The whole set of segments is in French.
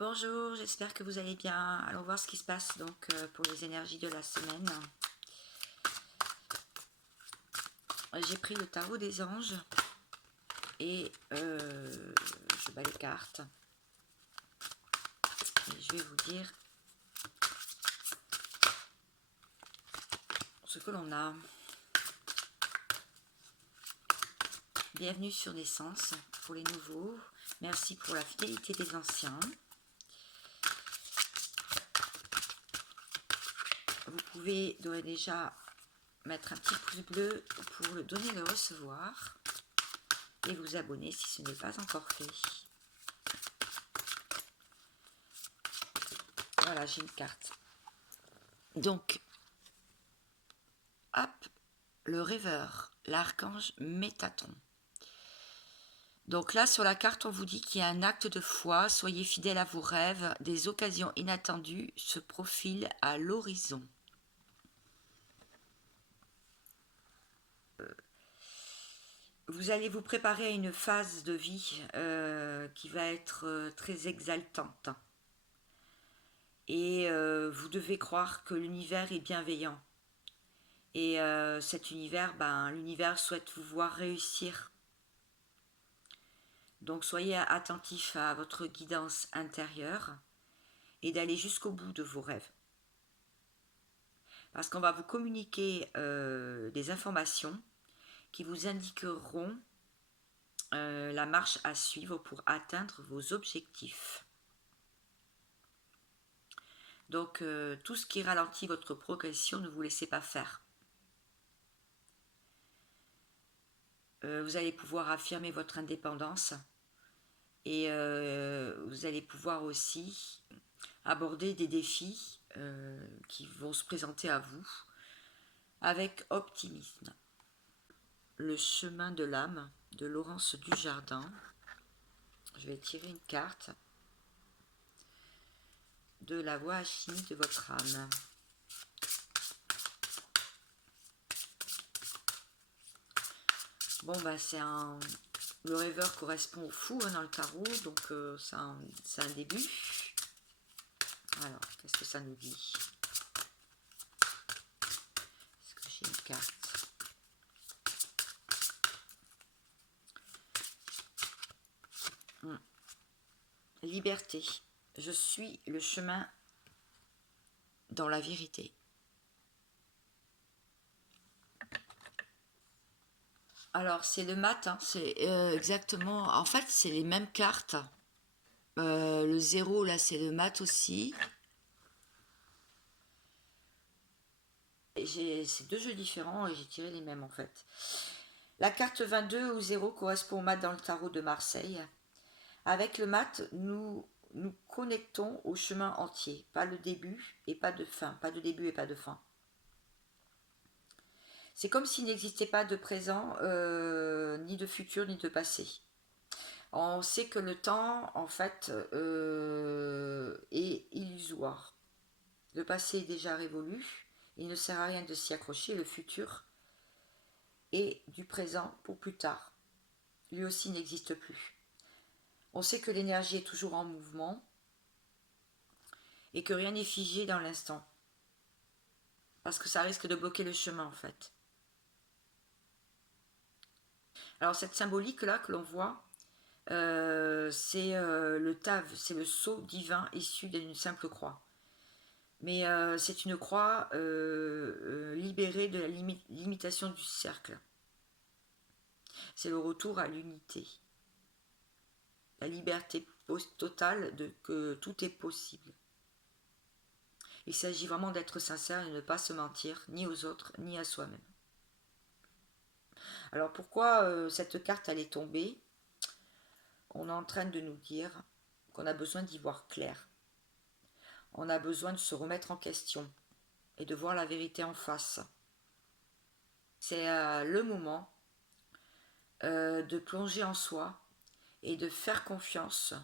Bonjour, j'espère que vous allez bien. Allons voir ce qui se passe donc pour les énergies de la semaine. J'ai pris le tarot des anges et je bats les cartes. Et je vais vous dire ce que l'on a. Bienvenue sur Naissance pour les nouveaux. Merci pour la fidélité des anciens. Vous pouvez d'ores et déjà mettre un petit pouce bleu pour le donner et le recevoir et vous abonner si ce n'est pas encore fait. Voilà, j'ai une carte. Donc, hop, le rêveur, l'archange Métatron. Donc là, sur la carte, on vous dit qu'il y a un acte de foi, soyez fidèles à vos rêves, des occasions inattendues se profilent à l'horizon. Vous allez vous préparer à une phase de vie qui va être très exaltante. Et vous devez croire que l'univers est bienveillant. Et cet univers, l'univers souhaite vous voir réussir. Donc soyez attentifs à votre guidance intérieure et d'aller jusqu'au bout de vos rêves. Parce qu'on va vous communiquer des informations qui vous indiqueront la marche à suivre pour atteindre vos objectifs. Donc tout ce qui ralentit votre progression, ne vous laissez pas faire. Vous allez pouvoir affirmer votre indépendance et vous allez pouvoir aussi aborder des défis qui vont se présenter à vous avec optimisme. Le chemin de l'âme de Laurence Dujardin. Je vais tirer une carte de la voix alchimique de votre âme. Bon, le rêveur correspond au fou dans le tarot, donc c'est un début. Alors, qu'est-ce que ça nous dit? Est-ce que j'ai une carte? Liberté. Je suis le chemin dans la vérité. Alors, c'est le mat, hein, c'est exactement... En fait, c'est les mêmes cartes. Le 0, là, c'est le mat aussi. C'est deux jeux différents et j'ai tiré les mêmes, en fait. La carte 22 ou 0 correspond au mat dans le tarot de Marseille. Avec le mat, nous connectons au chemin entier, pas le début et pas de fin, pas de début et pas de fin. C'est comme s'il n'existait pas de présent, ni de futur, ni de passé. On sait que le temps, en fait, est illusoire. Le passé est déjà révolu, il ne sert à rien de s'y accrocher, le futur est du présent pour plus tard. Lui aussi n'existe plus. On sait que l'énergie est toujours en mouvement et que rien n'est figé dans l'instant. Parce que ça risque de bloquer le chemin, en fait. Alors cette symbolique-là que l'on voit, c'est le Tav, c'est le sceau divin issu d'une simple croix. Mais c'est une croix libérée de la limitation du cercle. C'est le retour à l'unité. La liberté totale de que tout est possible. Il s'agit vraiment d'être sincère et de ne pas se mentir, ni aux autres, ni à soi-même. Alors pourquoi cette carte elle est tombée? On est en train de nous dire qu'on a besoin d'y voir clair. On a besoin de se remettre en question et de voir la vérité en face. C'est le moment de plonger en soi et de faire confiance,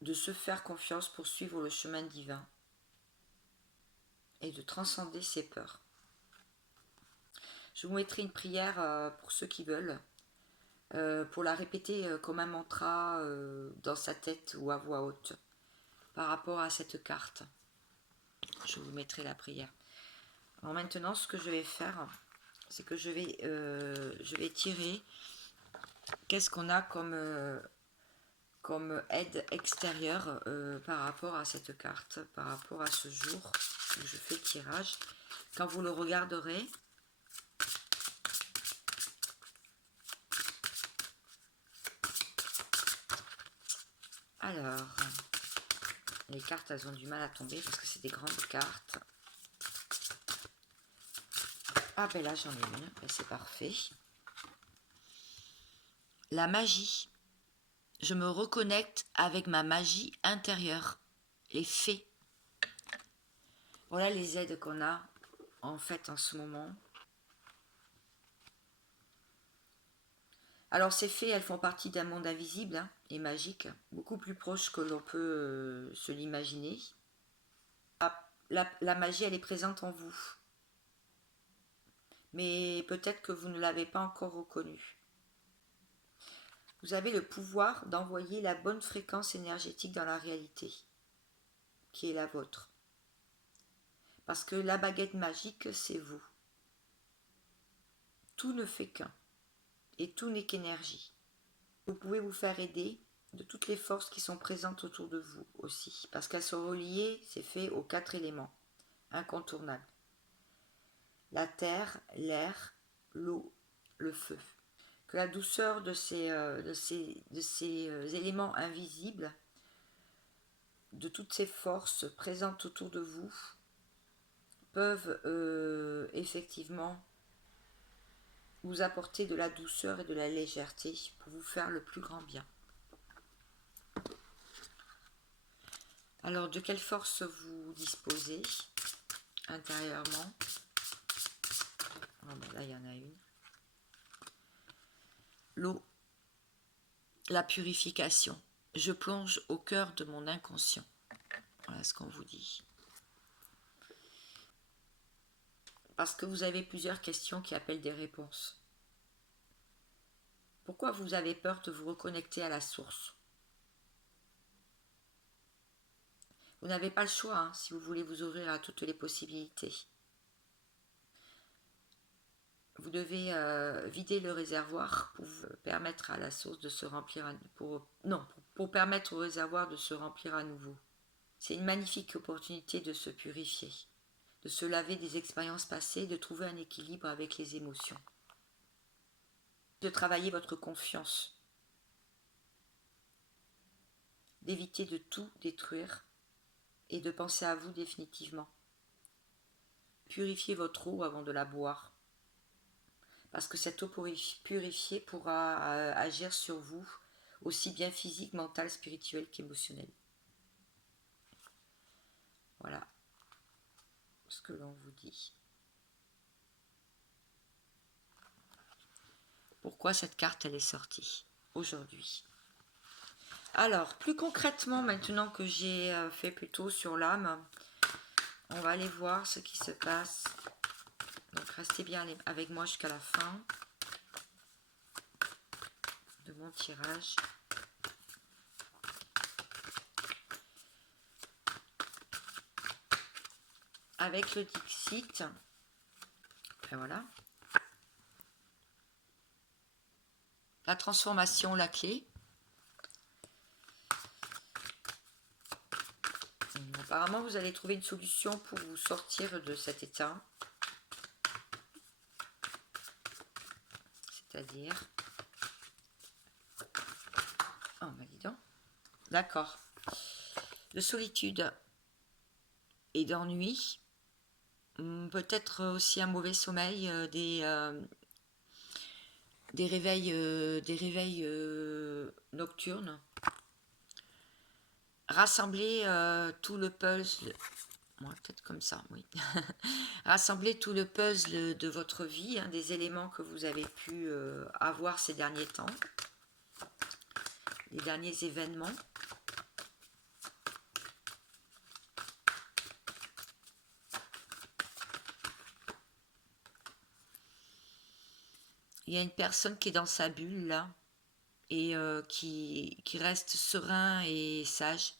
de se faire confiance pour suivre le chemin divin et de transcender ses peurs. Je vous mettrai une prière pour ceux qui veulent, pour la répéter comme un mantra dans sa tête ou à voix haute par rapport à cette carte. Je vous mettrai la prière. Alors maintenant, ce que je vais faire, c'est que je vais tirer qu'est-ce qu'on a comme aide extérieure par rapport à cette carte, par rapport à ce jour où je fais le tirage. Quand vous le regarderez, alors, les cartes, elles ont du mal à tomber parce que c'est des grandes cartes. Ah ben là, j'en ai une, ben, c'est parfait. La magie. Je me reconnecte avec ma magie intérieure, les fées. Voilà les aides qu'on a en fait en ce moment. Alors ces fées, elles font partie d'un monde invisible hein, et magique, beaucoup plus proche que l'on peut se l'imaginer. La magie, elle est présente en vous, mais peut-être que vous ne l'avez pas encore reconnue. Vous avez le pouvoir d'envoyer la bonne fréquence énergétique dans la réalité, qui est la vôtre. Parce que la baguette magique, c'est vous. Tout ne fait qu'un, et tout n'est qu'énergie. Vous pouvez vous faire aider de toutes les forces qui sont présentes autour de vous aussi, parce qu'elles sont reliées, c'est fait aux 4 éléments incontournables. La terre, l'air, l'eau, le feu. Que la douceur de ces éléments invisibles, de toutes ces forces présentes autour de vous, peuvent effectivement vous apporter de la douceur et de la légèreté pour vous faire le plus grand bien. Alors, de quelle force vous disposez intérieurement? Ah ben là, il y en a une. L'eau, la purification. Je plonge au cœur de mon inconscient. Voilà ce qu'on vous dit. Parce que vous avez plusieurs questions qui appellent des réponses. Pourquoi vous avez peur de vous reconnecter à la source? Vous n'avez pas le choix hein, si vous voulez vous ouvrir à toutes les possibilités. Vous devez vider le réservoir pour permettre à la source de se remplir, pour permettre au réservoir de se remplir à nouveau. C'est une magnifique opportunité de se purifier, de se laver des expériences passées, de trouver un équilibre avec les émotions, de travailler votre confiance, d'éviter de tout détruire et de penser à vous définitivement. Purifiez votre eau avant de la boire, parce que cette eau purifiée pourra agir sur vous, aussi bien physique, mental, spirituel qu'émotionnel. Voilà ce que l'on vous dit. Pourquoi cette carte elle est sortie aujourd'hui? Alors, plus concrètement, maintenant que j'ai fait plutôt sur l'âme, on va aller voir ce qui se passe. Donc, restez bien avec moi jusqu'à la fin de mon tirage. Avec le Dixit, et voilà. La transformation, la clé. Apparemment, vous allez trouver une solution pour vous sortir de cet état. C'est-à-dire... Oh, bah dis donc. D'accord. De solitude et d'ennui. Peut-être aussi un mauvais sommeil, des réveils nocturnes. Rassembler tout le puzzle, peut-être comme ça, oui. Rassembler tout le puzzle de votre vie, hein, des éléments que vous avez pu avoir ces derniers temps, les derniers événements. Il y a une personne qui est dans sa bulle là et qui reste serein et sage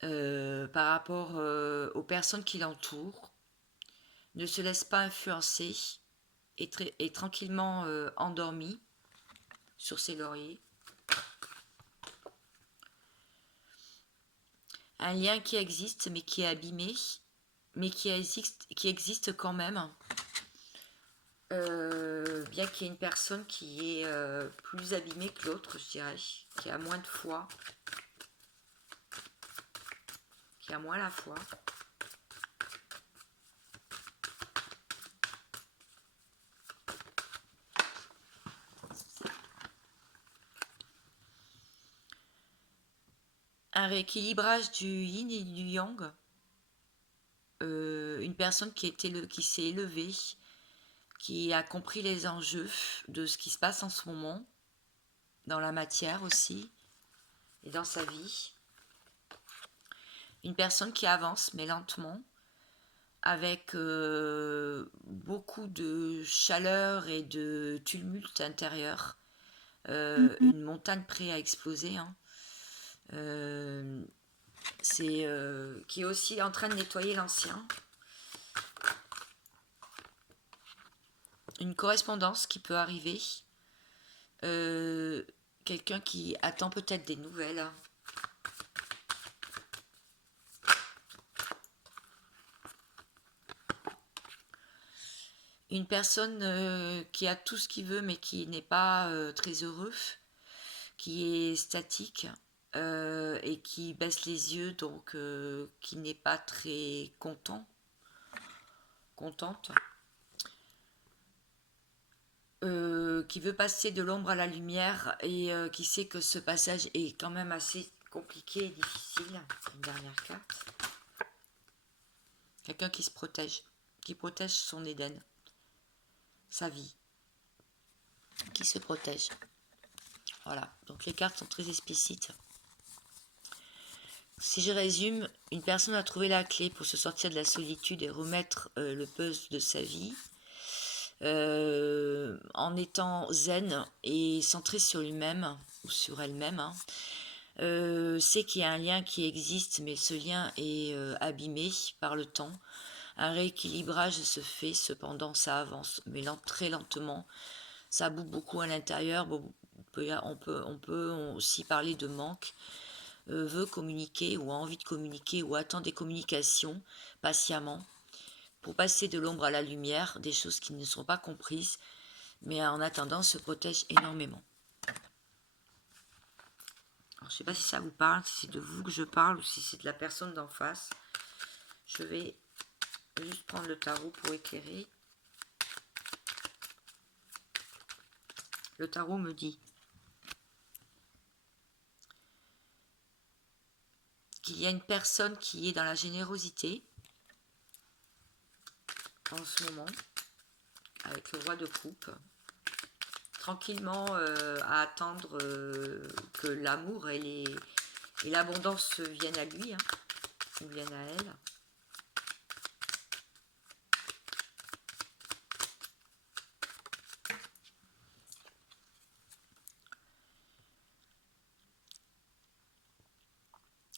par rapport aux personnes qui l'entourent, ne se laisse pas influencer et tranquillement endormi sur ses lauriers. Un lien qui existe mais qui est abîmé, mais qui existe quand même. Bien qu'il y ait une personne qui est plus abîmée que l'autre, je dirais, qui a moins de foi, qui a moins la foi. Un rééquilibrage du yin et du yang. Une personne qui s'est élevée, qui a compris les enjeux de ce qui se passe en ce moment, dans la matière aussi, et dans sa vie. Une personne qui avance, mais lentement, avec beaucoup de chaleur et de tumulte intérieur. Une montagne prête à exploser. Hein. Qui est aussi en train de nettoyer l'ancien. Une correspondance qui peut arriver. Quelqu'un qui attend peut-être des nouvelles. Une personne qui a tout ce qu'il veut mais qui n'est pas très heureux, qui est statique et qui baisse les yeux, donc qui n'est pas très contente. Qui veut passer de l'ombre à la lumière et qui sait que ce passage est quand même assez compliqué et difficile. Une dernière carte. Quelqu'un qui se protège, qui protège son Éden, sa vie, qui se protège. Voilà, donc les cartes sont très explicites. Si je résume, une personne a trouvé la clé pour se sortir de la solitude et remettre le puzzle de sa vie. En étant zen et centré sur lui-même ou sur elle-même, hein, c'est qu'il y a un lien qui existe, mais ce lien est abîmé par le temps. Un rééquilibrage se fait, cependant ça avance, mais très lentement. Ça boue beaucoup à l'intérieur. On peut aussi parler de manque. Veut communiquer ou a envie de communiquer ou attend des communications patiemment pour passer de l'ombre à la lumière, des choses qui ne sont pas comprises, mais en attendant se protège énormément. Alors, je ne sais pas si ça vous parle, si c'est de vous que je parle ou si c'est de la personne d'en face. Je vais juste prendre le tarot pour éclairer. Le tarot me dit qu'il y a une personne qui est dans la générosité en ce moment, avec le roi de coupe, tranquillement à attendre que l'amour et l'abondance viennent à lui, hein, ou viennent à elle.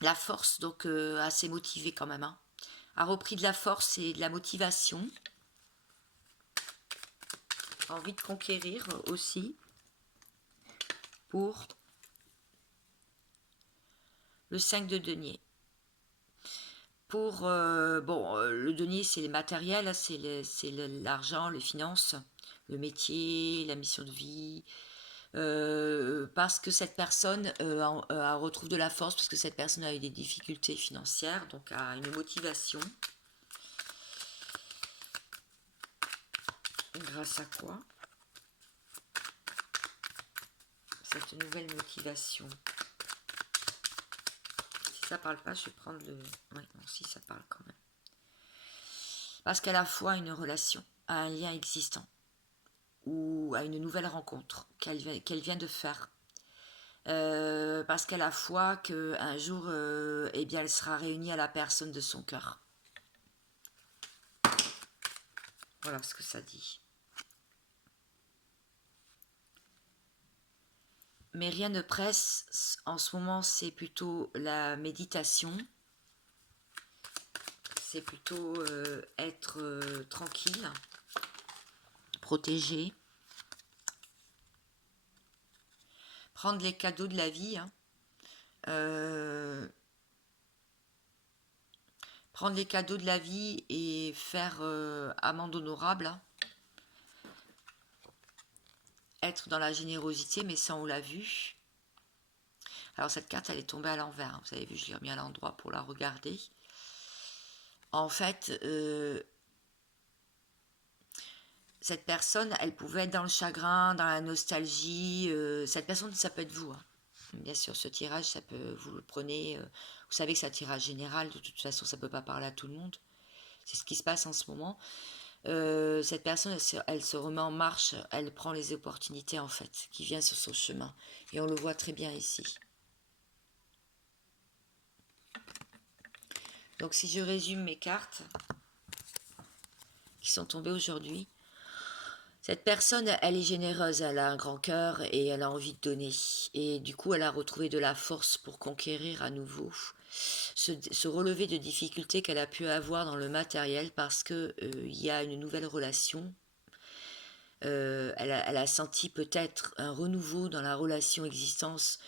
La force, donc assez motivée quand même, hein, a repris de la force et de la motivation. Envie de conquérir aussi pour le 5 de denier. Pour, le denier, c'est les matériels, c'est l'argent, les finances, le métier, la mission de vie. Parce que cette personne retrouve de la force, parce que cette personne a eu des difficultés financières, donc a une motivation. Grâce à quoi? Cette nouvelle motivation. Si ça parle pas, je vais prendre le... Oui, non, si ça parle quand même. Parce qu'à la fois une relation, à un lien existant, ou à une nouvelle rencontre qu'elle vient de faire. Parce qu'à la fois qu'un jour, eh bien, elle sera réunie à la personne de son cœur. Voilà ce que ça dit. Mais rien ne presse. En ce moment, c'est plutôt la méditation. C'est plutôt être tranquille, protégé. Prendre les cadeaux de la vie. Hein. Euh, prendre les cadeaux de la vie et faire amende honorable. Hein. Être dans la générosité, mais ça on l'a vu. Alors cette carte, elle est tombée à l'envers. Hein. Vous avez vu, je l'ai remis à l'endroit pour la regarder. En fait, cette personne, elle pouvait être dans le chagrin, dans la nostalgie. Cette personne, ça peut être vous. Hein. Bien sûr, ce tirage, ça peut, vous le prenez. Vous savez que c'est un tirage général. De toute façon, ça ne peut pas parler à tout le monde. C'est ce qui se passe en ce moment. Cette personne, elle se remet en marche. Elle prend les opportunités, en fait, qui viennent sur son chemin. Et on le voit très bien ici. Donc, si je résume mes cartes qui sont tombées aujourd'hui, cette personne, elle est généreuse, elle a un grand cœur et elle a envie de donner. Et du coup, elle a retrouvé de la force pour conquérir à nouveau, se relever de difficultés qu'elle a pu avoir dans le matériel parce que y a une nouvelle relation. Elle a senti peut-être un renouveau dans la relation existence,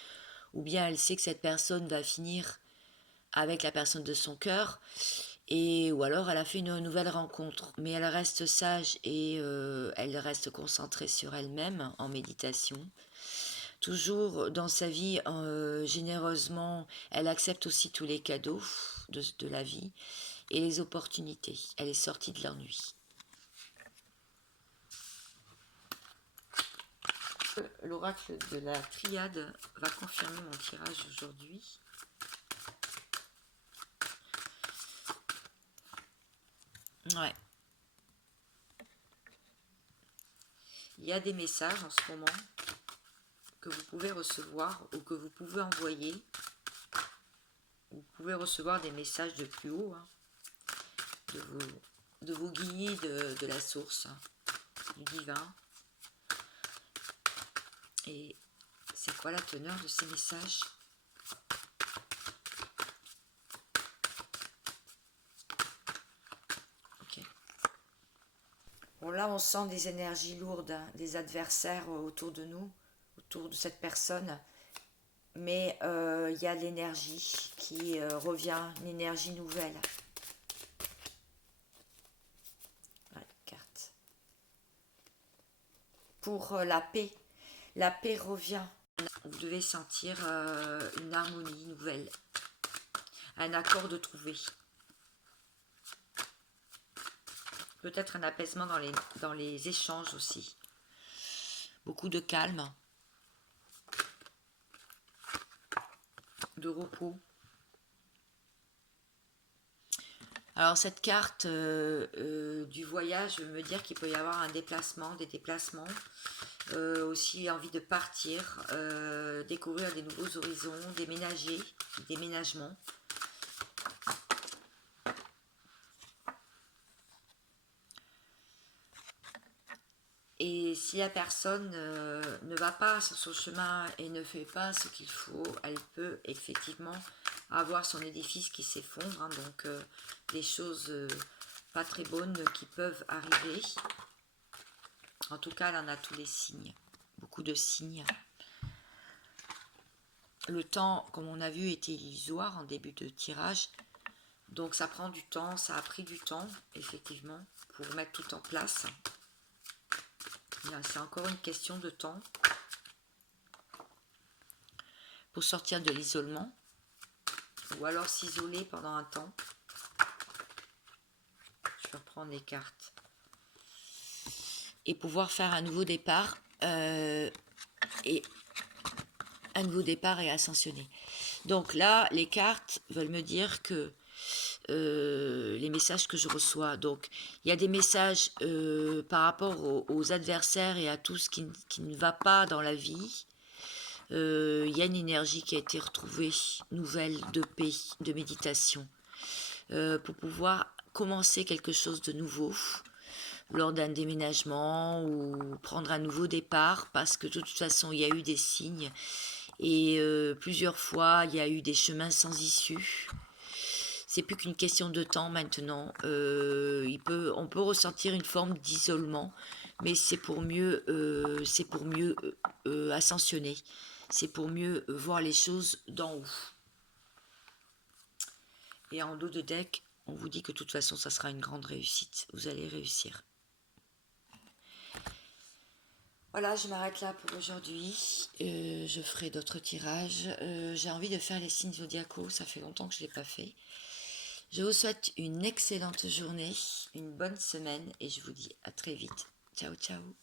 ou bien elle sait que cette personne va finir avec la personne de son cœur. Et ou alors elle a fait une nouvelle rencontre, mais elle reste sage et elle reste concentrée sur elle-même en méditation. Toujours dans sa vie, généreusement, elle accepte aussi tous les cadeaux de la vie et les opportunités. Elle est sortie de l'ennui. L'oracle de la triade va confirmer mon tirage aujourd'hui. Ouais. Il y a des messages en ce moment que vous pouvez recevoir ou que vous pouvez envoyer. Vous pouvez recevoir des messages de plus haut, hein, de vos guides, de la source, hein, du divin. Et c'est quoi la teneur de ces messages? Ok. Bon, là, on sent des énergies lourdes, hein, des adversaires autour de nous, autour de cette personne. Mais il y a l'énergie qui revient, une énergie nouvelle. Ouais, carte. Pour la paix revient. Vous devez sentir une harmonie nouvelle, un accord de trouver. Peut-être un apaisement dans les échanges aussi. Beaucoup de calme, de repos. Alors cette carte du voyage veut me dire qu'il peut y avoir un déplacement, des déplacements, aussi envie de partir, découvrir des nouveaux horizons, déménager, déménagement. Et si la personne ne va pas sur son chemin et ne fait pas ce qu'il faut, elle peut effectivement avoir son édifice qui s'effondre, hein, donc des choses pas très bonnes qui peuvent arriver. En tout cas, elle en a tous les signes, beaucoup de signes. Le temps, comme on a vu, était illusoire en début de tirage, donc ça prend du temps, ça a pris du temps, effectivement, pour mettre tout en place. C'est encore une question de temps pour sortir de l'isolement ou alors s'isoler pendant un temps. Je vais reprendre les cartes et pouvoir faire un nouveau départ et ascensionner. Donc là, les cartes veulent me dire que les messages que je reçois. Donc, il y a des messages par rapport aux adversaires et à tout ce qui ne va pas dans la vie. Il y a une énergie qui a été retrouvée, nouvelle, de paix, de méditation, pour pouvoir commencer quelque chose de nouveau, lors d'un déménagement ou prendre un nouveau départ parce que de toute façon il y a eu des signes et plusieurs fois il y a eu des chemins sans issue. C'est plus qu'une question de temps maintenant. On peut ressentir une forme d'isolement, mais c'est pour mieux ascensionner. C'est pour mieux voir les choses d'en haut. Et en dos de deck, on vous dit que de toute façon, ça sera une grande réussite. Vous allez réussir. Voilà, je m'arrête là pour aujourd'hui. Je ferai d'autres tirages. J'ai envie de faire les signes zodiacaux. Ça fait longtemps que je ne l'ai pas fait. Je vous souhaite une excellente journée, une bonne semaine et je vous dis à très vite. Ciao, ciao.